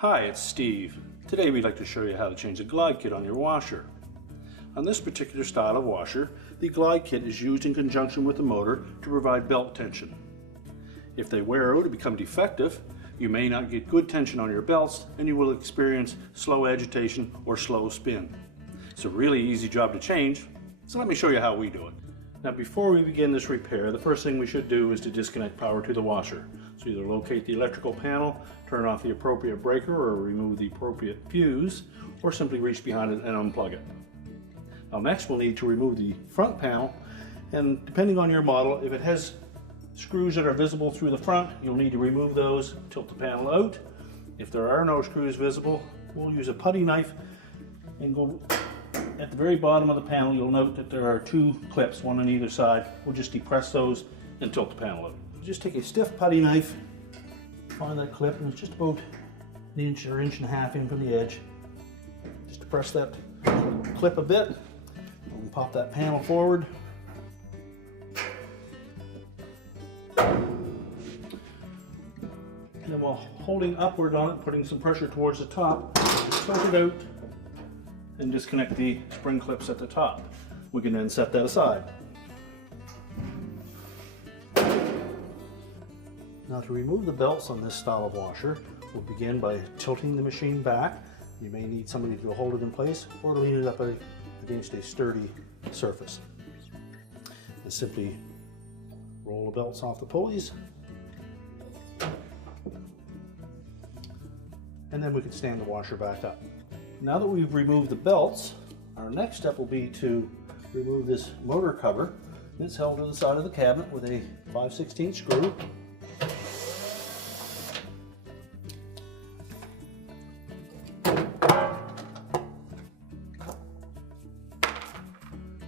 Hi, it's Steve. Today we'd like to show you how to change the glide kit on your washer. On this particular style of washer, the glide kit is used in conjunction with the motor to provide belt tension. If they wear out or become defective, you may not get good tension on your belts and you will experience slow agitation or slow spin. It's a really easy job to change, so let me show you how we do it. Now before we begin this repair, the first thing we should do is to disconnect power to the washer. So either locate the electrical panel, turn off the appropriate breaker or remove the appropriate fuse, or simply reach behind it and unplug it. Now next we'll need to remove the front panel, and depending on your model, if it has screws that are visible through the front, you'll need to remove those, tilt the panel out. If there are no screws visible, we'll use a putty knife and go at the very bottom of the panel. You'll note that there are two clips, one on either side. We'll just depress those and tilt the panel out. Just take a stiff putty knife, find that clip, and it's just about an inch or inch and a half in from the edge. Just depress that clip a bit and pop that panel forward. And then while holding upward on it, putting some pressure towards the top, tilt it out and disconnect the spring clips at the top. We can then set that aside. Now to remove the belts on this style of washer, we'll begin by tilting the machine back. You may need somebody to hold it in place or to lean it up against a sturdy surface. And simply roll the belts off the pulleys. And then we can stand the washer back up. Now that we've removed the belts, our next step will be to remove this motor cover. It's held to the side of the cabinet with a 5/16 screw.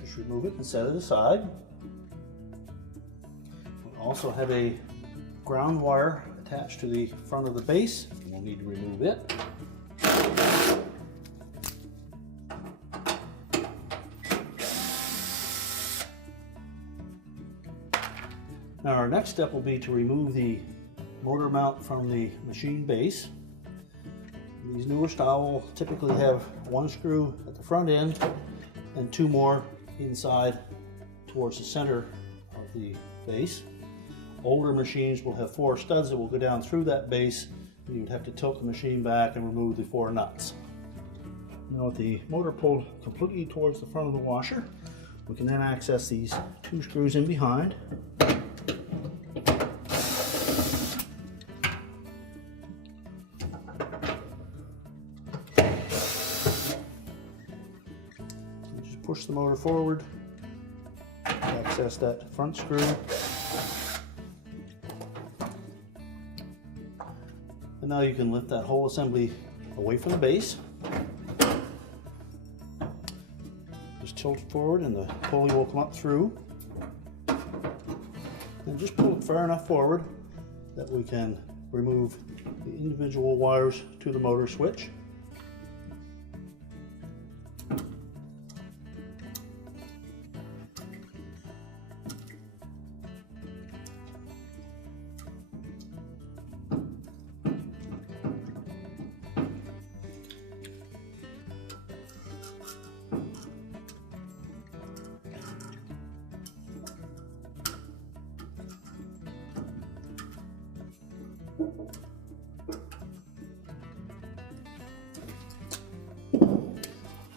Just remove it and set it aside. We also have a ground wire attached to the front of the base. We'll need to remove it. Now our next step will be to remove the motor mount from the machine base. These newer style will typically have one screw at the front end and two more inside towards the center of the base. Older machines will have four studs that will go down through that base, and you would have to tilt the machine back and remove the four nuts. Now with the motor pulled completely towards the front of the washer, we can then access these two screws in behind. Just push the motor forward, access that front screw. And now you can lift that whole assembly away from the base. Just tilt it forward and the pulley will come up through. And just pull it far enough forward that we can remove the individual wires to the motor switch.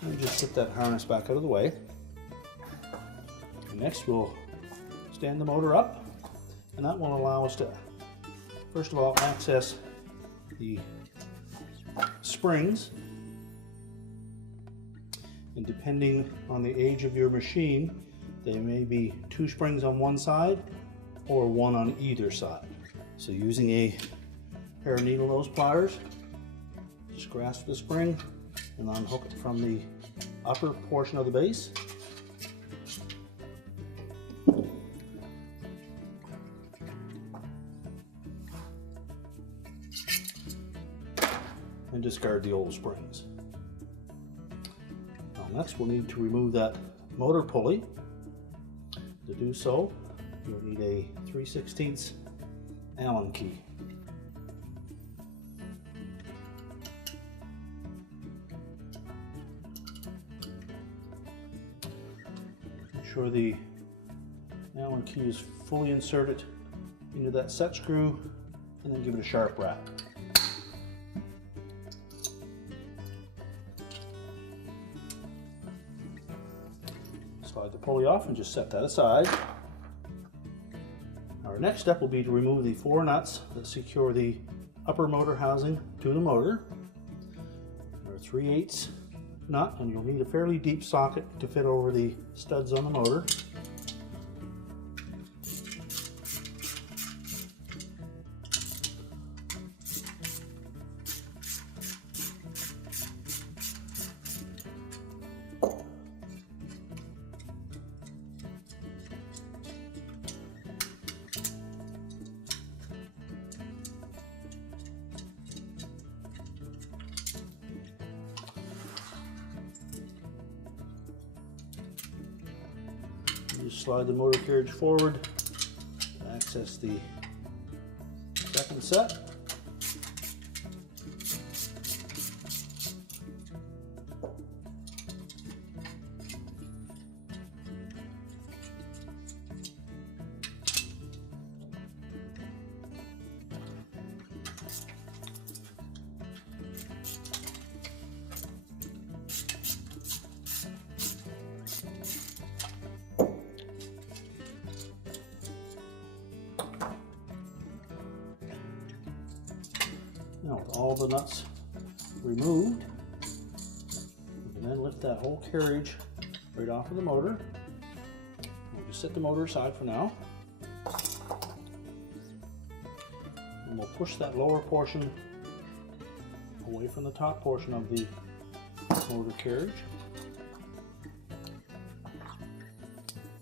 And just set that harness back out of the way. And next we'll stand the motor up, and that will allow us to first of all access the springs, and depending on the age of your machine, there may be two springs on one side or one on either side. So using a pair of needle nose pliers, just grasp the spring and unhook it from the upper portion of the base. And discard the old springs. Now next we'll need to remove that motor pulley. To do so, you'll need a 3/16 Allen key. sure the Allen key is fully inserted into that set screw, and then give it a sharp rap. Slide the pulley off and just set that aside. Our next step will be to remove the 4 nuts that secure the upper motor housing to the motor. There are 3/8 nut, and you'll need a fairly deep socket to fit over the studs on the motor. Just slide the motor carriage forward to access the second set. Now with all the nuts removed, we can then lift that whole carriage right off of the motor. We'll just set the motor aside for now. And we'll push that lower portion away from the top portion of the motor carriage.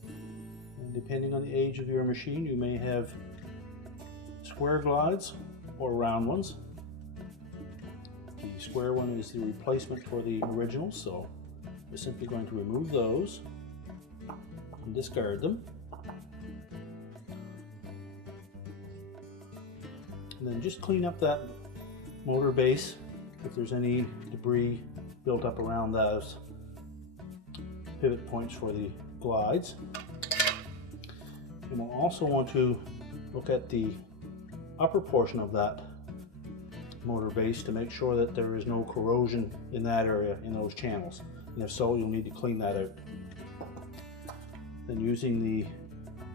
And depending on the age of your machine, you may have square glides or round ones. The square one is the replacement for the original, so we're simply going to remove those and discard them. And then just clean up that motor base if there's any debris built up around those pivot points for the glides. And we'll also want to look at the upper portion of that motor base to make sure that there is no corrosion in that area, in those channels, and if so, you'll need to clean that out. Then using the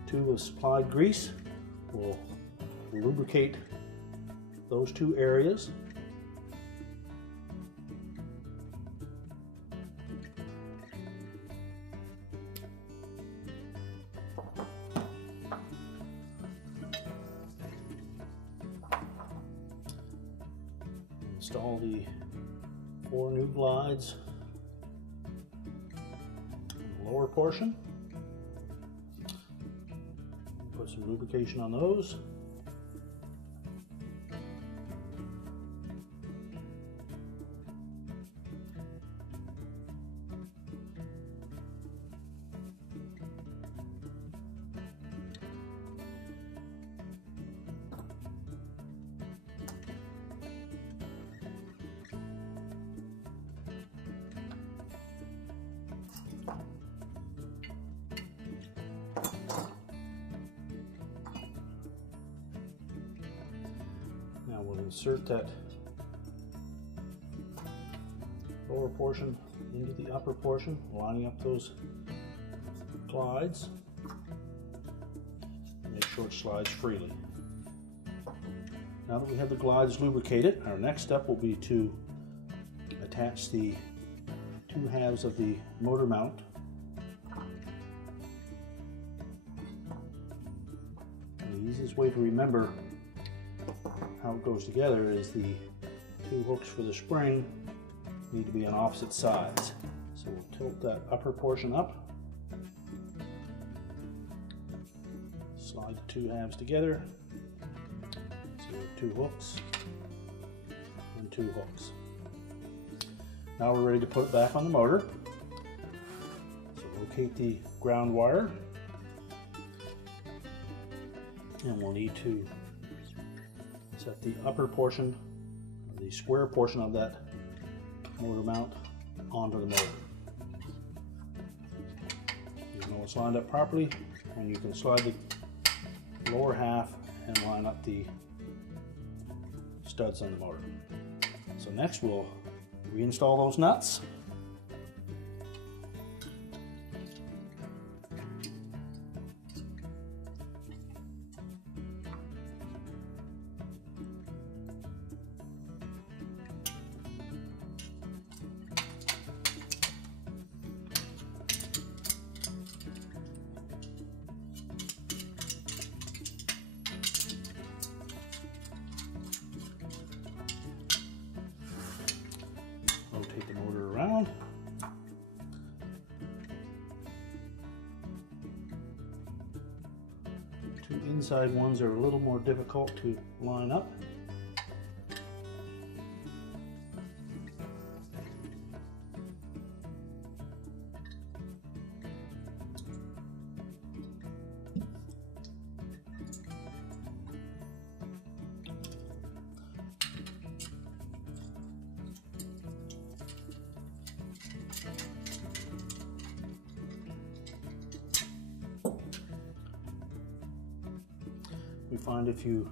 tube of supplied grease, we'll lubricate those 2 areas. Install the 4 new glides in the lower portion. Put some lubrication on those. Now we'll insert that lower portion into the upper portion, lining up those glides. Make sure it slides freely. Now that we have the glides lubricated, our next step will be to attach the 2 halves of the motor mount. And the easiest way to remember how it goes together is the 2 hooks for the spring need to be on opposite sides. So we'll tilt that upper portion up, slide the 2 halves together, so 2 hooks and 2 hooks. Now we're ready to put it back on the motor. So locate the ground wire, and we'll need to set the upper portion, the square portion of that motor mount onto the motor. You know it's lined up properly, and you can slide the lower half and line up the studs on the motor. So next we'll reinstall those nuts. Rotate the motor around. Two inside ones are a little more difficult to line up. We find if you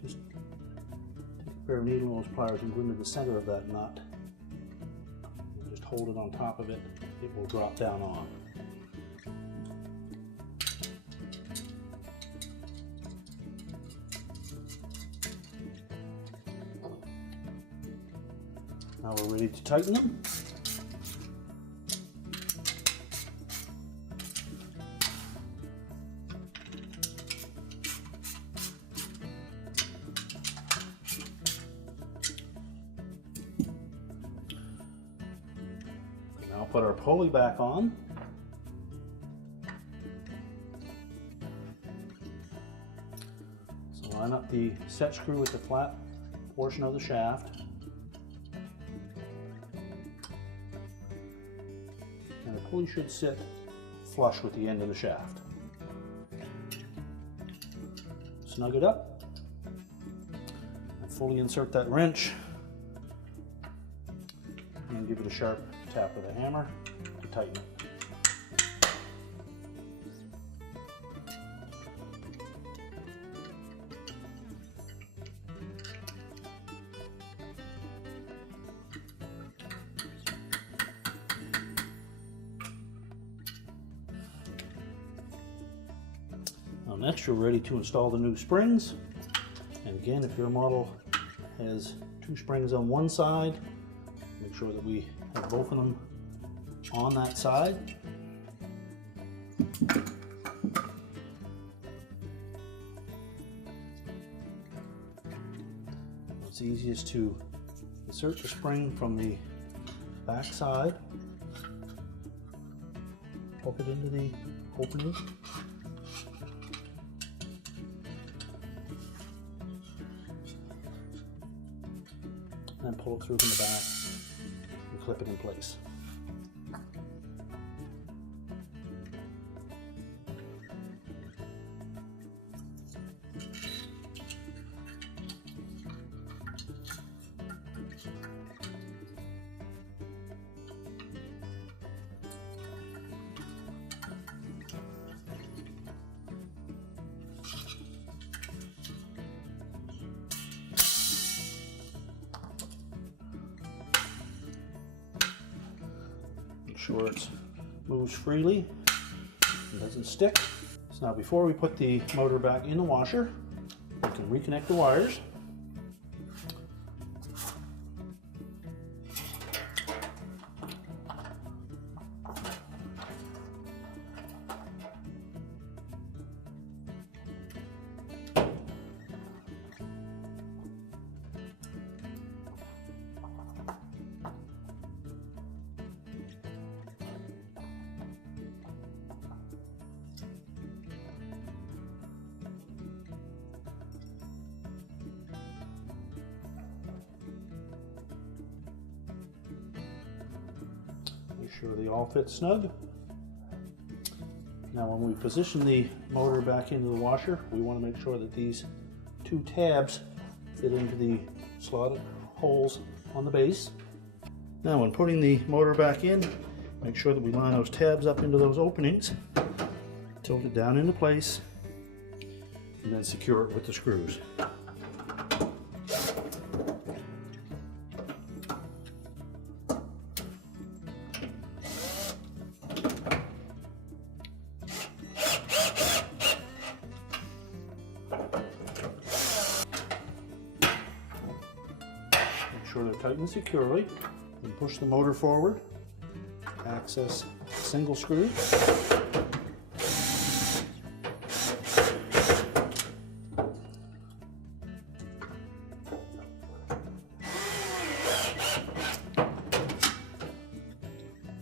just take a pair of needle nose pliers and go into the center of that nut and just hold it on top of it, it will drop down on. Now we're ready to tighten them. Now put our pulley back on. So line up the set screw with the flat portion of the shaft. And the pulley should sit flush with the end of the shaft. Snug it up and fully insert that wrench and give it a sharp tap with a hammer to tighten it. Now next you're ready to install the new springs. And again, if your model has two springs on one side, make sure that we have both of them on that side. It's easiest to insert the spring from the back side, hook it into the opening, and pull it through from the back and clip it in place. Make sure it moves freely and doesn't stick. So now before we put the motor back in the washer, we can reconnect the wires. Make sure they all fit snug. Now when we position the motor back into the washer, we want to make sure that these two tabs fit into the slotted holes on the base. Now when putting the motor back in, Make sure that we line those tabs up into those openings, tilt it down into place, and then secure it with the screws. Make sure they're tightened securely, and push the motor forward. Access single screw.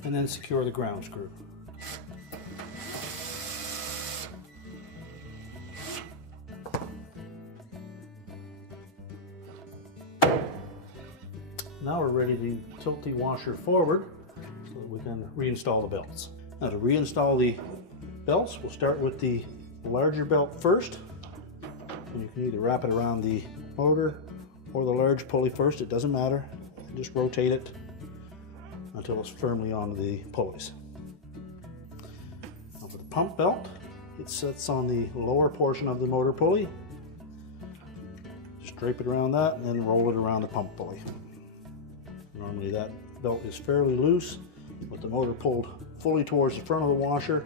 And then secure the ground screw. Now we're ready to tilt the washer forward so that we can reinstall the belts. Now to reinstall the belts, we'll start with the larger belt first. And you can either wrap it around the motor or the large pulley first, it doesn't matter. Just rotate it until it's firmly on the pulleys. Now for the pump belt, it sits on the lower portion of the motor pulley. Drape it around that and then roll it around the pump pulley. Normally that belt is fairly loose. With the motor pulled fully towards the front of the washer,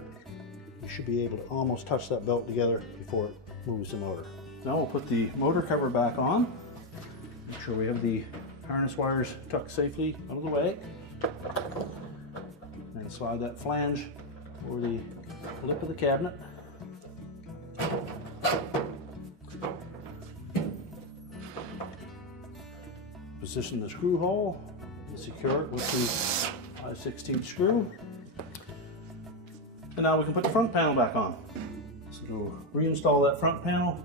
you should be able to almost touch that belt together before it moves the motor. Now we'll put the motor cover back on. Make sure we have the harness wires tucked safely out of the way. And slide that flange over the lip of the cabinet. Position the screw hole and secure it with the 5/16 screw. And now we can put the front panel back on. So to reinstall that front panel,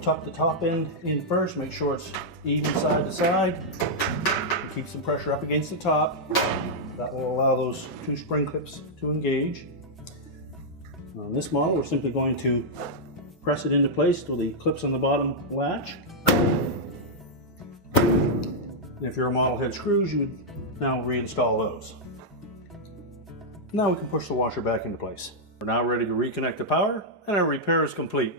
tuck the top end in first, make sure it's even side to side. And keep some pressure up against the top. That will allow those two spring clips to engage. On this model, we're simply going to press it into place till the clips on the bottom latch. And if your model had screws, you would now reinstall those. Now we can push the washer back into place. We're now ready to reconnect the power, and our repair is complete.